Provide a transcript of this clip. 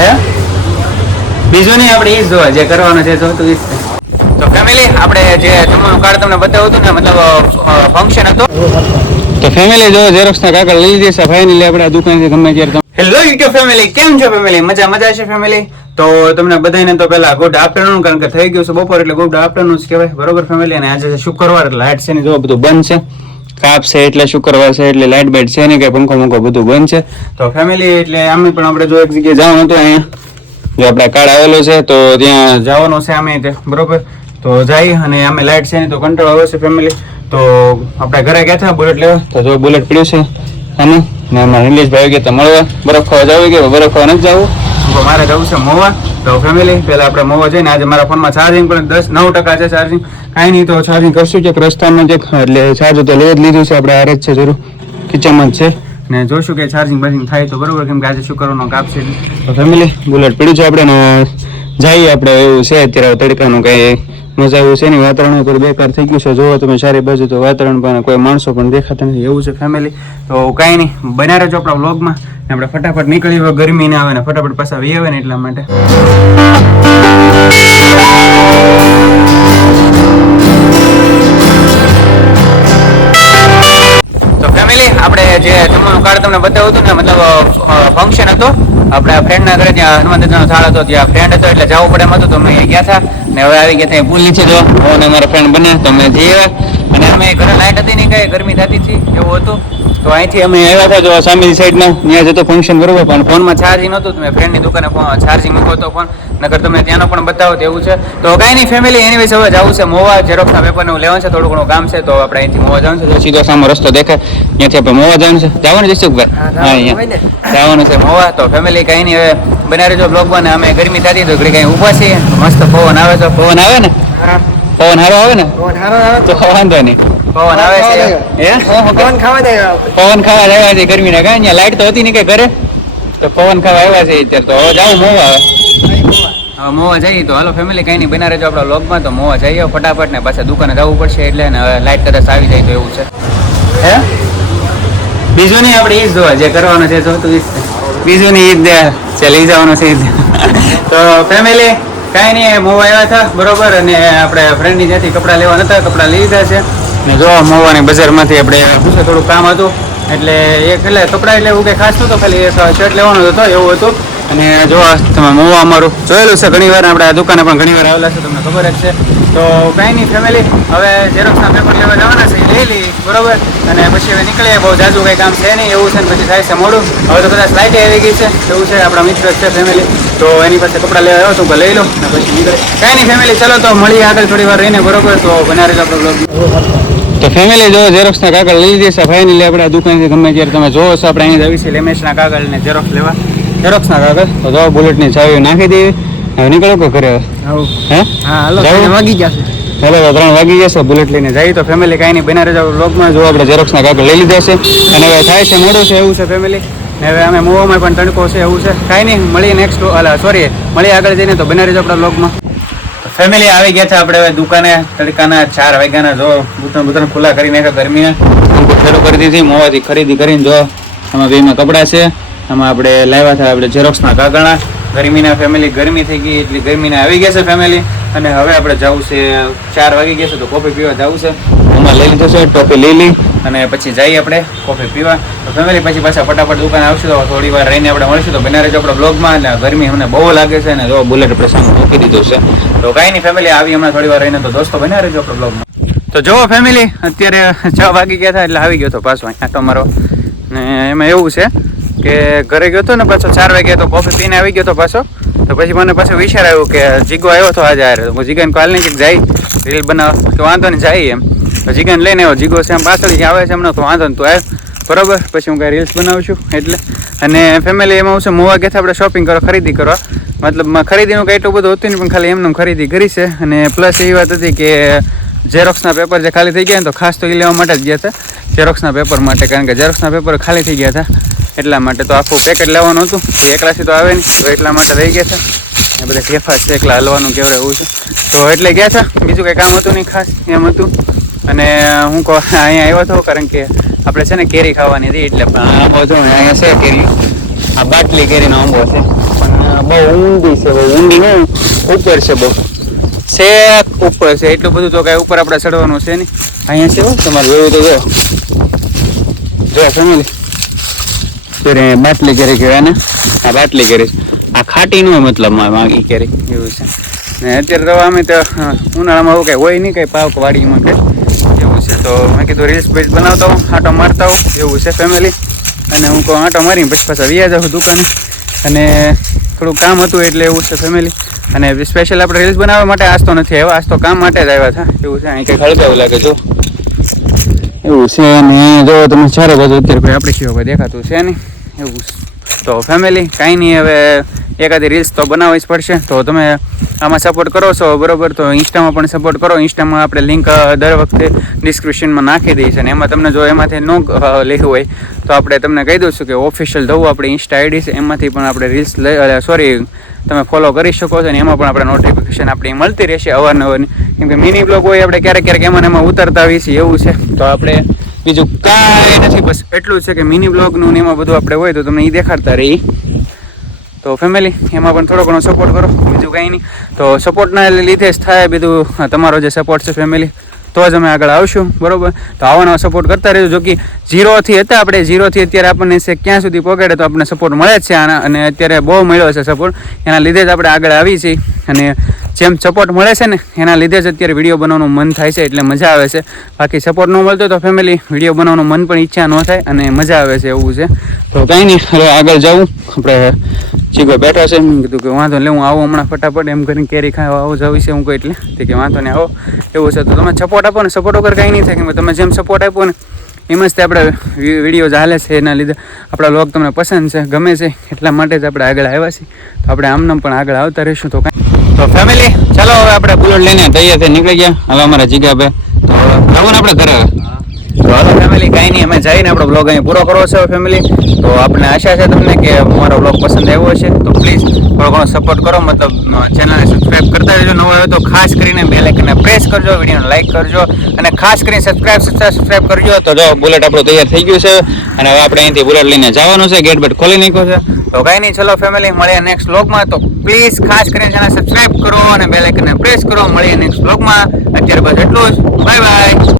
હે? બીજું નહીં આપણે એ જ જોવા જે કરવાનું છે જોતું એ જ તો ફેમિલી આપણે જે જમવાનું કાર્ડ તમને બતાવ્યું હતું ને મતલબ ફંક્શન હતું. તો ફેમિલી જો ઝેરોક્સ ના કાગળ લઈ છે ફાઇનલી આપણે આ દુકાનથી ગમે ત્યારે હેલો યુટ્યુબ ફેમિલી કેમ છો ફેમિલી મજા મજા છે ફેમિલી તો તમને બધાને તો પહેલા ગુડ આફ્ટરનૂન કારણ કે થઈ ગયું છે બપોર એટલે ગુડ આફ્ટરનૂન કહેવાય. બરોબર ફેમિલી અને આજે છે શુક્રવાર એટલે લાઇટ છે ને જો બધું બંધ છે. કાપ છે એટલે શુક્રવાર છે એટલે લાઇટ બાઇટ છે ને કે પંખો મંખો બધું બંધ છે. તો ફેમિલી એટલે આમે પણ આપણે જો એક જગ્યાએ જવાનું હતું અહીંયા, જો આપણે કાર્ડ આવેલો છે, તો ત્યાં જવાનું છે તે, બરોબર? તો જઈ અને અમે લાઇટ છે ને તો કંટ્રોલ આવે છે ફેમિલી તો આપણે ઘરે ગયા હતા બુલેટ લેવા? તો જો બુલેટ પડ્યું છે અને ને અમારા નિલેશભાઈ ગયા તો મળવા. બરફ ખાવા જવું કે બરફ ખાવા નથી જવું? મારે જવું છે મોવા. તો ફેમિલી પહેલાં આપણે મોવા જઈને, આજે મારા ફોનમાં ચાર્જિંગ પણ દસ નવ ટકા છે ચાર્જિંગ કાંઈ નહીં, તો ચાર્જિંગ કરશું છે રસ્તામાં જે એટલે ચાર્જ તો લઈ જ લીધું છે, આપણે આરે જ છે જરૂર. કિચનમાં જ છે. ને જોશું કે ચાર્જિંગ બર્જિંગ થાય તો બરોબર, કેમ કે આજે શુક્રવારનો કાપ છે. તો ફેમિલી બુલેટ પડ્યું છે આપણે ને, જઈએ આપણે એવું છે, અત્યારે તડકાનું કંઈ મજા એવું છે. નહીં વાતાવરણ ઉપર બેકાર થઈ ગયું છે. જોવો તમે સારી બાજુ તો વાતાવરણ પણ કોઈ માણસો પણ દેખાતા નથી. એવું છે ફેમિલી તો કાંઈ નહીં. બના રહેજો આપણા વ્લોગમાં ને આપણે ફટાફટ નીકળી હોય ગરમી ના આવે ને ફટાફટ પાછા વી આવે ને એટલા માટે. તો ફેમિલી આપણે જે જમવાનું કાર્ડ તમને બતાવ્યું હતું ને, મતલબ ફંક્શન હતો. આપણા ફ્રેન્ડના ઘરે ત્યાં હનુમાન હતો, ત્યાં ફ્રેન્ડ હતો, એટલે જવું પડે એમ હતું તો અમે ગયા હતા. ને હવે આવી ગયા ત્યાં પુલ નીચે જો હું ફ્રેન્ડ બને તો અમે જઈએ અને અમે ઘરે લાઈટ હતી નહીં કઈ ગરમી થતી હતી એવું હતું. તો અહીંથી અમે આવ્યા હતા જો સામેની સાઈડમાં ત્યાં જતો ફંક્શન કરવું પણ ફોનમાં ચાર્જિંગ નહોતું તો મેં ફ્રેન્ડની દુકાને ચાર્જિંગ મૂકો તો ફોન નગર તમે ત્યાંનો પણ બતાવો તેવું એવું છે. તો કાંઈ નહીં ફેમિલી એની વિશે હવે જવું છે મોવા ઝેરોક્સના પેપરને હું લેવાનું છે થોડું ઘણું કામ છે તો આપણે અહીંથી મોવા જવાનું છે સીધો સામે રસ્તો દેખાય. ત્યાંથી આપણે મોવા જવાનું છે. જવાનું જશુકભાઈ હા અહીંયા. જવાનું છે મોવા તો ફેમિલી કાંઈ નહીં હવે બનાવી જો બ્લોગ બને અમે ગરમી થતી તો ઘડી કાંઈ ઊભા છીએ. મસ્ત પવન આવે છે. પવન આવે ને? પવન હારો આવે ને? તો વાંધો નહીં. પવન આવે છે. હે? પવન ખાવા દે. પવન ખાવા આવ્યા છે ગરમી ના કાંઈ લાઈટ તો હતી નહીં કે ઘરે? તો પવન ખાવા આવ્યા છે અત્યારે. તો હવે જાવ મોવા હવે. હવે મોવા જઈએ તો હાલો ફેમિલી કઈ નહીં બના રહેજો આપણા લોગમાં તો મોવા જઈએ ફટાફટ ને પાછા દુકાને જવું પડશે એટલે ને હવે લાઈટ કદાચ આવી જાય તો એવું છે. હે? બીજું નહીં આપણે એ જ જોવા. જે કરવાનું છે જોતું એ જ બીજું નહીં એ જ છે. લઈ જવાનું છે ઈ તો ફેમિલી કાંઈ નહીં મોવા આવ્યા હતા, બરોબર, અને આપણે ફ્રેન્ડની જ્યાંથી કપડાં લેવા નતા, કપડાં લઈ લીધા છે. ને જો, મોવાની બજારમાંથી આપણે, શું છે, થોડું કામ હતું. એટલે એક એટલે કપડાં એટલે એવું કંઈ ખાસ નહોતું, ખાલી એક શર્ટ લેવાનો હતો એવું હતું. અને જો તમે મોવા અમારું જોયેલું છે ઘણી વાર આપણે આ દુકાને પણ ઘણી વાર આવેલા છે, તમને ખબર જ છે. તો કાંઈ નહીં ફેમિલી હવે ઝેરોક્ષના પેપર લેવા જવાના છે, એ લઈ લઈ બરોબર? અને પછી હવે નીકળીએ, બહુ જાજુ કંઈ કામ છે નહીં, એવું છે ને પછી થાય છે મોડું. હવે તો કદાચ લાઇટ આવી ગઈ છે, એવું છે, આપણા મિત્ર છે ફેમિલી તો એની પાસે કપડાં લેવા આવ્યો તો લઈ લો અને પછી નીકળે કાંઈ નહીં ફેમિલી ચલો તો મળીએ આગળ થોડી વાર રહીને, બરોબર? તો બના તો ફેમિલી જો ઝેરોક્સના કાગળ લઈ લીધી છે ફાઇનલી આપણે આ દુકાનથી ગમે ત્યારે તમે જોવો છો, આપણે અહીં જવી છે લેમેશના કાગળ ને ઝેરોક્સ લેવા. ઝેરોક્સના કાગળ. તો જો બુલેટની ચાવી નાખી દેવી. હવે નીકળો કે ઘરે હે? હા હાલો વાગી જશે ચાલો તો ત્રણ વાગી જશે બુલેટ લઈને જઈએ તો ફેમિલી કાંઈ નહીં. બના રહેજો બ્લોગમાં જો આપણે ઝેરોક્સના કાગળ લઈ લીધા છે. અને હવે થાય છે મોડું છે એવું છે ફેમિલી ને હવે અમે મોવામાં પણ તણકો છે એવું છે. કાંઈ નહીં મળીએ નેક્સ્ટ અલા સોરી મળીએ આગળ જઈને તો બના રહેજો આપણા બ્લોગમાં ફેમિલી આવી ગયા છે આપણે હવે દુકાને. તડકાના ચાર વાગ્યાના જો બુતન બુતન ખુલ્લા કરીને ગરમીના શરૂ કરી દીધી મોવાથી ખરીદી કરીને જો. એમાં બેમાં કપડાં છે. આમાં આપણે લાવ્યા હતા આપણે ઝેરોક્સના કાગળના ગરમીના ફેમિલી ગરમી થઈ ગઈ એટલી ગરમીના આવી ગયા છે ફેમિલી અને હવે આપણે જવું છે, ચાર વાગી ગયા છે તો કોફી પીવા જવું છે. એમાં લઈ લીધું છે, ટોપી લઈ લઈ અને પછી જઈએ આપણે કોફી પીવા. તો ફેમિલી પછી પાછા ફટાફટ દુકાન આવશું તો થોડી વાર રહીને આપણે મળીશું તો બના રહેજો આપણા બ્લોગમાં અને ગરમી અમને બહુ લાગે છે અને જો બુલેટ આપણે સામે મૂકી દીધું છે. તો કાંઈ નહીં ફેમિલી આવી હમણાં થોડી વાર રહીને તો દોસ્તો બના રહેજો આપણા બ્લોગમાં તો જુઓ ફેમિલી અત્યારે છ વાગી ગયા હતા એટલે આવી ગયો હતો પાછો અહીંયા તમારો ને એમાં એવું છે કે ઘરે ગયો હતો ને પાછો ચાર વાગે તો કોફી પીને આવી ગયો હતો પાછો. તો પછી મને પાછો વિચાર આવ્યો કે જીગો આવ્યો હતો આજે આરે હું જીગાને કાલ નહીં જાય, રીલ બનાવ, કે વાંધો નહીં, જાય એમ. તો જીગાને લઈને આવ્યો. જીગો છે આમ પાછળ આવે છે હમણાં તો વાંધો નહીં, તો આવ્યો બરોબર? પછી હું કાંઈ રીલ્સ બનાવું છું, એટલે. અને ફેમિલી એમાં હું છે, મોવા ગયા આપણે શોપિંગ કરવા, ખરીદી કરવા. મતલબ ખરીદીનું કંઈ એટલું બધું હતું નહીં, પણ ખાલી એમને એમ ખરીદી કરી છે. અને પ્લસ એવી વાત હતી કે ઝેરોક્સના પેપર જે ખાલી થઈ ગયા ને, તો ખાસ તો એ લેવા માટે જ ગયા હતા. ઝેરોક્સના પેપર માટે, કારણ કે ઝેરોક્સના પેપર ખાલી થઈ ગયા હતા. એટલા માટે તો આખું પેકેટ લેવાનું હતું. એકલાથી તો આવે નહીં. તો એટલા માટે રહી ગયા છે. એ બધા ઠેફા છે, એકલા હલવાનું કેવડે એવું છે. તો એટલે ગયા હતા બીજું કંઈ કામ હતું નહીં ખાસ, એમ હતું. અને હું કહું, અહીંયા આવ્યો હતો કારણ કે આપણે છે ને કેરી ખાવાની હતી એટલે આંબો જો અહીંયા છે કેરી. આ બાટલી કેરીનો આંબો છે. પણ બહુ ઊંડી છે, બહુ ઊંડી નહીં, ઉપર છે બહુ. છે ઉપર છે, એટલું બધું તો કાંઈ ઉપર આપણે ચડવાનું છે નહીં. અહીંયા છે તમારે જોયું તો જો. ફેમિલી ત્યારે બાટલી કરી કહેવાય ને? આ બાટલી કેરી આ ખાટી નો મતલબ માગી કરી એવું છે. ને અત્યારે તો અમે તો ઉનાળામાં એવું કંઈ હોય નહીં, કંઈ પાક વાડીમાં કંઈ. એવું છે. તો મેં કીધું રીલ્સ બીલ્સ બનાવતા હોઉં, આટો મારતા હોઉં. એવું છે ફેમિલી અને હું કહું, આટો મારીને પછી પાછા વ્યા જાઉં દુકાને. અને થોડું કામ હતું એટલે એવું છે ફેમિલી અને સ્પેશિયલ આપણે રીલ્સ બનાવવા માટે આજ નથી આવ્યા. આજ કામ માટે જ આવ્યા હતા. એવું છે. અહીં કંઈક હળગાવું લાગે જો. એવું છે ને, જો તમે ચારે બાજુ અત્યારે કોઈ આપણી સિવાય દેખાતું છે નહીં. એવું તો ફેમિલી કાંઈ નહીં, હવે એકાદી રીલ્સ તો બનાવવી જ પડશે. તો તમે આમાં સપોર્ટ કરો છો, બરોબર? તો ઇન્સ્ટામાં પણ સપોર્ટ કરો. ઇન્સ્ટામાં આપણે લિંક દર વખતે ડિસ્ક્રિપ્શનમાં નાખી દઈએ છીએ. અને એમાં તમને જો એમાંથી ન લેવું હોય, તો આપણે તમને કહી દઉં છું કે ઓફિશિયલ જવું આપણી ઇન્સ્ટા આઈડી છે. એમાંથી પણ આપણે રીલ્સ સોરી તમે ફોલો કરી શકો છો. અને એમાં પણ આપણે નોટિફિકેશન આપણી મળતી રહેશે અવારનવારની કેમ કે મિની બ્લોગ હોય, આપણે ક્યારેક ક્યારેક એમાં એમાં ઉતરતા હોઈએ છીએ. એવું છે. તો આપણે બીજું કાંઈ નથી, બસ એટલું છે કે મિની બ્લોગનું ને એમાં બધું આપણે હોય તો તમને એ દેખાડતા રહી તો ફેમિલી એમાં પણ થોડો ઘણો સપોર્ટ કરો, બીજું કંઈ નહીં. તો સપોર્ટના લીધે જ થાય બીજું તમારો જે સપોર્ટ છે ફેમિલી તો જ અમે આગળ આવશું, બરાબર? તો આવા નવા સપોર્ટ કરતા રહેજો. જો કે ઝીરોથી હતા આપણે, ઝીરોથી અત્યારે આપણને છે ક્યાં સુધી પહોંચાડે તો આપણને સપોર્ટ મળે જ છે આના, અને અત્યારે બહુ મળ્યો છે સપોર્ટ એના લીધે જ આપણે આગળ આવી છીએ, અને જેમ સપોર્ટ મળે છે ને, એના લીધે જ અત્યારે વીડિયો બનાવવાનું મન થાય છે, એટલે મજા આવે છે. બાકી સપોર્ટ ન મળતો તો ફેમિલી વીડિયો બનાવવાનું મન પણ ઈચ્છા ન થાય, અને મજા આવે છે એવું છે. તો કાંઈ નહીં, હવે આગળ જવું. આપણે ચીગો બેઠો છે એમ કીધું કે વાંધો નહીં હું આવું હમણાં ફટાફટ, એમ કરીને કેરી ખાવા આવું જવું છે હું કોઈ એટલે. તે કે વાંધો નહીં, આવો. એવું છે, તો તમે સપોર્ટ આપો ને સપોર્ટ વગર કાંઈ નહીં થાય કે તમે જેમ સપોર્ટ આપો ને, એમ જ તે આપણે વીડિયો ચાલે છે, એના લીધે આપણા લોક તમને પસંદ છે, ગમે છે, એટલા માટે જ આપણે આગળ આવ્યા છીએ. તો આપણે આમનામ પણ આગળ આવતા રહીશું, તો કાંઈ તો ફેમિલી ચાલો હવે આપણે બુલેટ લઈને તૈયાર થઈ નીકળી ગયા. હવે અમારા જીગાભાઈ. તો આવું ને આપણે ઘરે. તો હાલો ફેમિલી જઈને આપણો બ્લોગ અહીં પૂરો કરવો છે ફેમિલી તો આપણે આશા છે તમને કે મારો બ્લોગ પસંદ આવ્યો હશે. તો પ્લીઝ થોડો ઘણો સપોર્ટ કરો. મતલબ ચેનલને સબસ્ક્રાઇબ કરતા રહેજો. નવો હોય તો ખાસ કરીને બે લાઇકને પ્રેસ કરજો વિડીયોને લાઇક કરજો. અને ખાસ કરીને સબસ્ક્રાઈબ સબસ્ક્રાઈબ કરજો. તો જો બુલેટ આપણું તૈયાર થઈ ગયું છે. અને હવે આપણે અહીંથી બુલેટ લઈને જવાનું છે. ગેટ બેટ ખોલી નાખ્યો છે. તો કાંઈ નહીં, ચલો ફેમિલી મળીએ નેક્સ્ટ બ્લોગમાં તો પ્લીઝ ખાસ કરીને ચેનલ સબસ્ક્રાઈબ કરો અને બે લાઇકને પ્રેસ કરો. મળીએ નેક્સ્ટ બ્લોગમાં અત્યારે બસ એટલું જ. Bye bye